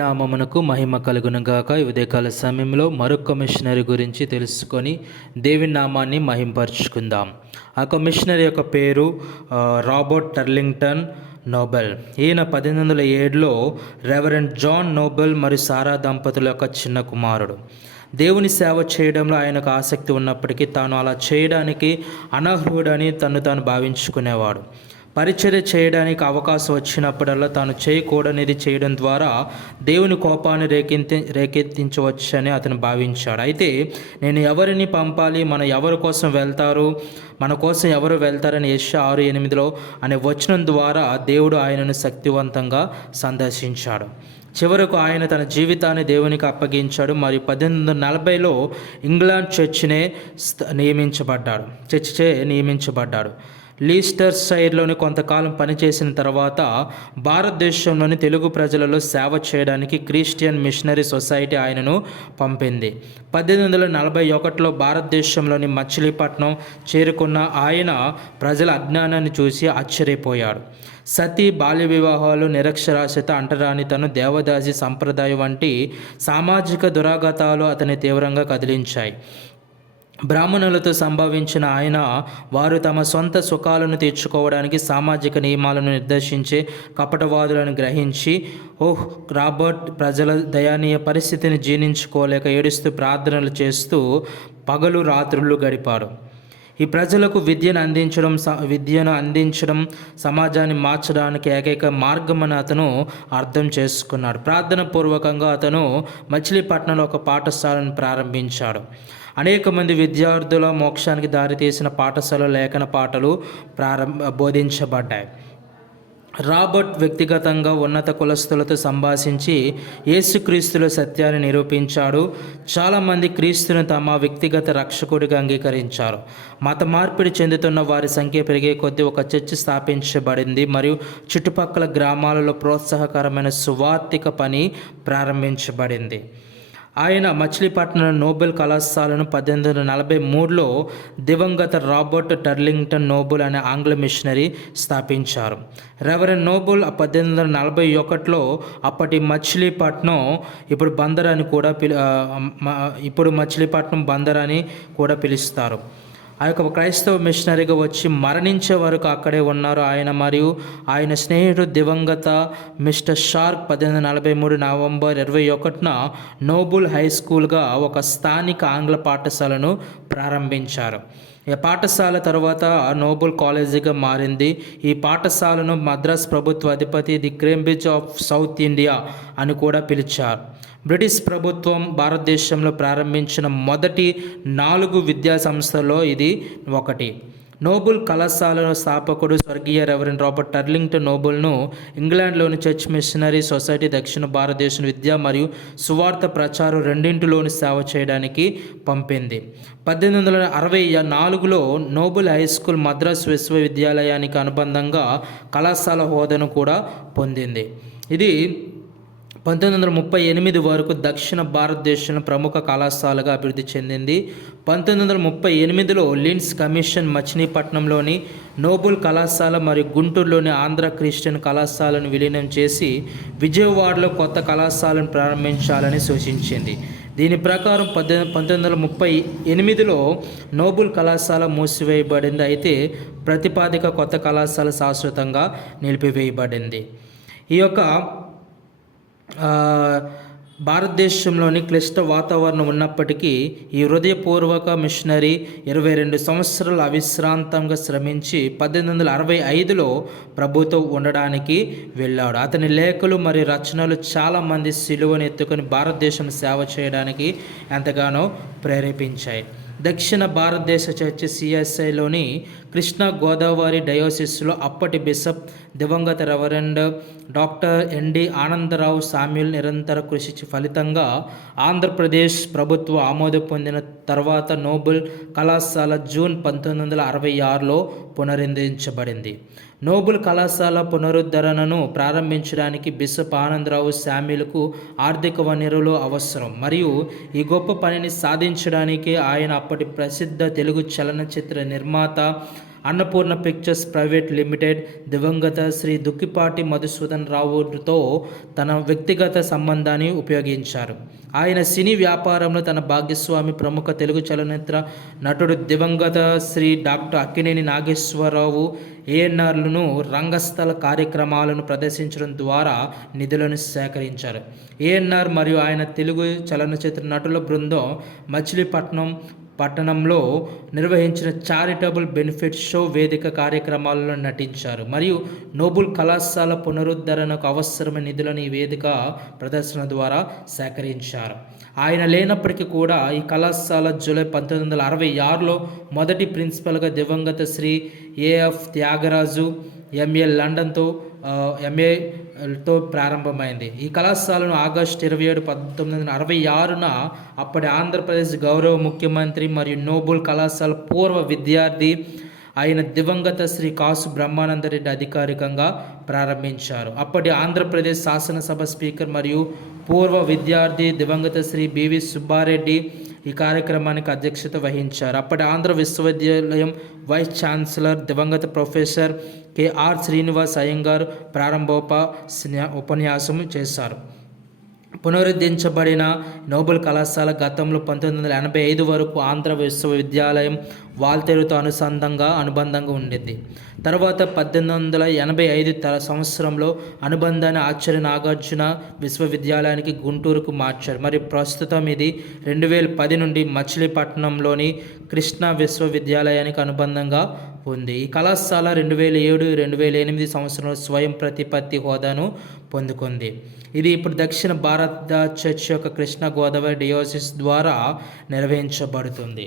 నామమునకు మహిమ కలుగును గాక. ఈ ఉదయకాల సమయంలో మరొక మిషనరీ గురించి తెలుసుకొని దేవుని నామాన్ని మహింపరుచుకుందాం. ఆ మిషనరీ యొక్క పేరు రాబర్ట్ టర్లింగ్టన్ నోబెల్. ఈయన 1807లో రెవరెండ్ జాన్ నోబెల్ మరియు సారా దంపతుల యొక్క చిన్న కుమారుడు. దేవుని సేవ చేయడంలో ఆయనకు ఆసక్తి ఉన్నప్పటికీ తాను అలా చేయడానికి అనర్హుడని తాను భావించుకునేవాడు. పరిచర్య చేయడానికి అవకాశం వచ్చినప్పుడల్లా తాను చేయకూడనిది చేయడం ద్వారా దేవుని కోపాన్ని రేకెత్తించవచ్చని అతను భావించాడు. అయితే నేను ఎవరిని పంపాలి, ఎవరి కోసం వెళ్తారు, మన కోసం ఎవరు వెళ్తారని యెషయా 6:8 అనే వచనం ద్వారా దేవుడు ఆయనను శక్తివంతంగా సందర్శించాడు. చివరకు ఆయన తన జీవితాన్ని దేవునికి అప్పగించాడు. మరియు 1840లో ఇంగ్లాండ్ చర్చిచే నియమించబడ్డాడు. లీస్టర్ షైర్లోని కొంతకాలం పనిచేసిన తర్వాత భారతదేశంలోని తెలుగు ప్రజలలో సేవ చేయడానికి క్రిస్టియన్ మిషనరీ సొసైటీ ఆయనను పంపింది. 1841లో భారతదేశంలోని మచిలీపట్నం చేరుకున్న ఆయన ప్రజల అజ్ఞానాన్ని చూసి ఆశ్చర్యపోయాడు. సతీ, బాల్య వివాహాలు, నిరక్షరాస్యత, అంటరానితనం, దేవదాసి సంప్రదాయం వంటి సామాజిక దురాఘాతాలు అతని తీవ్రంగా కదిలించాయి. బ్రాహ్మణులతో సంభావించిన ఆయన వారు తమ సొంత సుఖాలను తీర్చుకోవడానికి సామాజిక నియమాలను నిర్దేశించే కపటవాదులను గ్రహించి రాబర్ట్ ప్రజల దయనీయ పరిస్థితిని జీర్ణించుకోలేక ఏడుస్తూ ప్రార్థనలు చేస్తూ పగలు రాత్రులు గడిపాడు. ఈ ప్రజలకు విద్యను అందించడం సమాజాన్ని మార్చడానికి ఏకైక మార్గమని అతను అర్థం చేసుకున్నాడు. ప్రార్థన పూర్వకంగా అతను మచిలీపట్నంలో ఒక పాఠశాలను ప్రారంభించాడు. అనేక మంది విద్యార్థుల మోక్షానికి దారితీసిన పాఠశాల లేఖన పాఠాలు బోధించబడ్డాయి. రాబర్ట్ వ్యక్తిగతంగా ఉన్నత కులస్తులతో సంభాషించి యేసుక్రీస్తుల సత్యాన్ని నిరూపించాడు. చాలామంది క్రీస్తును తమ వ్యక్తిగత రక్షకుడిగా అంగీకరించారు. మత మార్పిడి చెందుతున్న వారి సంఖ్య పెరిగే కొద్దీ ఒక చర్చి స్థాపించబడింది మరియు చుట్టుపక్కల గ్రామాలలో ప్రోత్సాహకరమైన సువార్తిక పని ప్రారంభించబడింది. ఆయన మచిలీపట్నం నోబెల్ కళాశాలను 1843లో దివంగత రాబర్ట్ టర్లింగ్టన్ నోబెల్ అనే ఆంగ్ల మిషనరీ స్థాపించారు. రెవరెండ్ నోబెల్ 1841లో అప్పటి మచిలీపట్నం ఇప్పుడు మచిలీపట్నం బందర్ అని కూడా పిలుస్తారు. ఆ యొక్క క్రైస్తవ మిషనరీగా వచ్చి మరణించే వరకు అక్కడే ఉన్నారు. ఆయన మరియు ఆయన స్నేహితుడు దివంగత మిస్టర్ షార్క్ 1843 నవంబర్ 21న నోబెల్ హై స్కూల్గా ఒక స్థానిక ఆంగ్ల పాఠశాలను ప్రారంభించారు. ఈ పాఠశాల తర్వాత నోబెల్ కాలేజీగా మారింది. ఈ పాఠశాలను మద్రాస్ ప్రభుత్వ అధిపతి the Cambridge of south India అని కూడా పిలిచారు. బ్రిటిష్ ప్రభుత్వం భారతదేశంలో ప్రారంభించిన మొదటి 4 విద్యా సంస్థల్లో ఇది ఒకటి. నోబెల్ కళాశాల స్థాపకుడు స్వర్గీయ రెవరెండ్ రాబర్ట్ టర్లింగ్టన్ నోబెల్ను ఇంగ్లాండ్లోని చర్చ్ మిషనరీ సొసైటీ దక్షిణ భారతదేశం విద్య మరియు సువార్త ప్రచారం రెండింటిలోని సేవ చేయడానికి పంపింది. 1864లో నోబెల్ హై స్కూల్ మద్రాస్ విశ్వవిద్యాలయానికి అనుబంధంగా కళాశాల హోదాను కూడా పొందింది. ఇది 1938 వరకు దక్షిణ భారతదేశంలో ప్రముఖ కళాశాలగా అభివృద్ధి చెందింది. 1938లో లిండ్స్ కమిషన్ మచిలీపట్నంలోని నోబెల్ కళాశాల మరియు గుంటూరులోని ఆంధ్ర క్రిస్టియన్ కళాశాలను విలీనం చేసి విజయవాడలో కొత్త కళాశాలను ప్రారంభించాలని సూచించింది. దీని ప్రకారం 1938లో నోబెల్ కళాశాల మూసివేయబడింది. అయితే ప్రతిపాదిక కొత్త కళాశాల శాశ్వతంగా నిలిపివేయబడింది. ఈ యొక్క భారతదేశంలోని క్లిష్ట వాతావరణం ఉన్నప్పటికీ ఈ హృదయపూర్వక మిషనరీ 22 సంవత్సరాలు అవిశ్రాంతంగా శ్రమించి 1865లో ప్రభుతో ఉండడానికి వెళ్ళాడు. అతని లేఖలు మరియు రచనలు చాలామంది సిలువను ఎత్తుకొని భారతదేశం సేవ చేయడానికి ఎంతగానో ప్రేరేపించాయి. దక్షిణ భారతదేశ చర్చి సిఎస్ఐలోని కృష్ణా గోదావరి డయోసిస్లో అప్పటి బిషప్ దివంగత reverend doctor N D Anandarao Samuel నిరంతర కృషి ఫలితంగా ఆంధ్రప్రదేశ్ ప్రభుత్వం ఆమోదం పొందిన తర్వాత నోబెల్ కళాశాల జూన్ 1966లో పునరుద్ధరించబడింది. నోబెల్ కళాశాల పునరుద్ధరణను ప్రారంభించడానికి బిషప్ ఆనందరావు శామ్యూల్కు ఆర్థిక వనరులు అవసరం మరియు ఈ గొప్ప పనిని సాధించడానికి ఆయన అప్పటి ప్రసిద్ధ తెలుగు చలనచిత్ర నిర్మాత అన్నపూర్ణ పిక్చర్స్ ప్రైవేట్ లిమిటెడ్ దివంగత శ్రీ దుక్కిపాటి మధుసూదన్ రావుతో తన వ్యక్తిగత సంబంధాన్ని ఉపయోగించారు. ఆయన సినీ వ్యాపారంలో తన భాగస్వామి ప్రముఖ తెలుగు చలనచిత్ర నటుడు దివంగత శ్రీ డాక్టర్ అక్కినేని నాగేశ్వరరావు ఏఎన్ఆర్లను రంగస్థల కార్యక్రమాలను ప్రదర్శించడం ద్వారా నిధులను సేకరించారు. ఏఎన్ఆర్ మరియు ఆయన తెలుగు చలనచిత్ర నటుల బృందం పట్టణంలో నిర్వహించిన చారిటబుల్ బెనిఫిట్ షో వేదిక కార్యక్రమాలలో నటించారు మరియు నోబుల్ కళాశాల పునరుద్ధరణకు అవసరమైన నిధులను ఈ వేదిక ప్రదర్శన ద్వారా సేకరించారు. ఆయన లేనప్పటికీ కూడా ఈ కళాశాల జూలై 1966లో మొదటి ప్రిన్సిపల్గా దివంగత శ్రీ ఏఎఫ్ త్యాగరాజు ఎంఏ లండన్తో ఎంఏతో ప్రారంభమైంది. ఈ కళాశాలను ఆగస్టు 27, 1966న అప్పటి ఆంధ్రప్రదేశ్ గౌరవ ముఖ్యమంత్రి మరియు నోబుల్ కళాశాల పూర్వ విద్యార్థి అయిన దివంగత శ్రీ కాసు బ్రహ్మానందరెడ్డి అధికారికంగా ప్రారంభించారు. అప్పటి ఆంధ్రప్రదేశ్ శాసనసభ స్పీకర్ మరియు పూర్వ విద్యార్థి దివంగత శ్రీ బివి సుబ్బారెడ్డి ఈ కార్యక్రమానికి అధ్యక్షత వహించారు. అప్పటి ఆంధ్ర విశ్వవిద్యాలయం వైస్ ఛాన్సలర్ దివంగత ప్రొఫెసర్ కెఆర్ శ్రీనివాస్ అయ్యంగార్ ఉపన్యాసం చేశారు. పునరుద్ధరించబడిన నోబెల్ కళాశాల గతంలో 1985 వరకు ఆంధ్ర విశ్వవిద్యాలయం వాల్తేరుతో అనుబంధంగా ఉండేది. తర్వాత 1885 సంవత్సరంలో అనుబంధాన్ని ఆచార్య నాగార్జున విశ్వవిద్యాలయానికి గుంటూరుకు మార్చారు. మరియు ప్రస్తుతం ఇది 2010 నుండి మచిలీపట్నంలోని కృష్ణా విశ్వవిద్యాలయానికి అనుబంధంగా ఉంది. ఈ కళాశాల 2007-2008 సంవత్సరంలో స్వయం ప్రతిపత్తి హోదాను పొందుకుంది. ఇది ఇప్పుడు దక్షిణ భారత చర్చ్ యొక్క కృష్ణా గోదావరి డయోసిస్ ద్వారా నిర్వహించబడుతుంది.